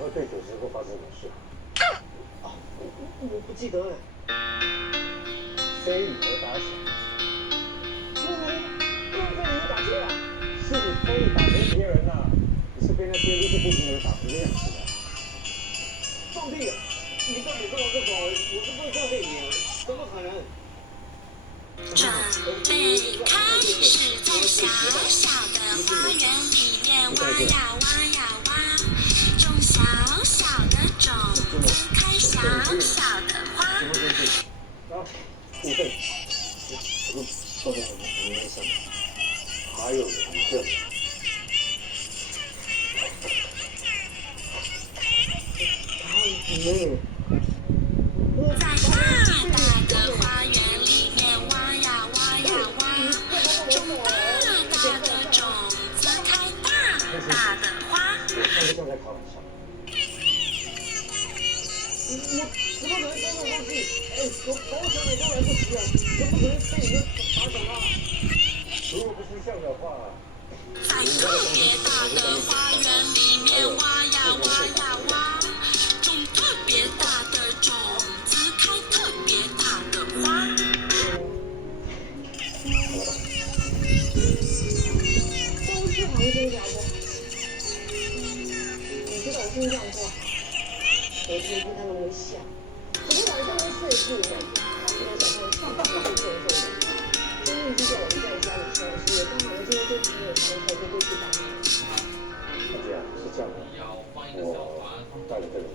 和对酒时候发生什么事？啊，我不记得了。非与和打起来。跟你打架啊？是你非打成别人呐、你是被那些路见不平的人打成这样子的。放屁啊！你到底跟我这种，我是不会放屁你，怎么可能？准备开始，在小小的花园里面挖呀挖呀挖，种小小的种子，开小小的花。啊，误会。不不，没什么。还有一个。在大大的花园里面挖呀挖呀挖，种大大的种子，开大大的花。我看不像在开玩笑。我怎么可能说这种东西？哎，我从小也都来不及啊，怎么可能被你们打倒啊？如果不是这样的话，在特别大的花园里面挖呀挖呀挖，种特别大的种子，开特别大的花。都是黄金条不？你知道我心脏不好，我天天他都没笑，整个晚上都睡不稳，那个小朋友上班也是重的。今天就叫我们在家里休息，刚好今天就朋友上课就过去帮忙。大姐啊，是这样的，我带了个人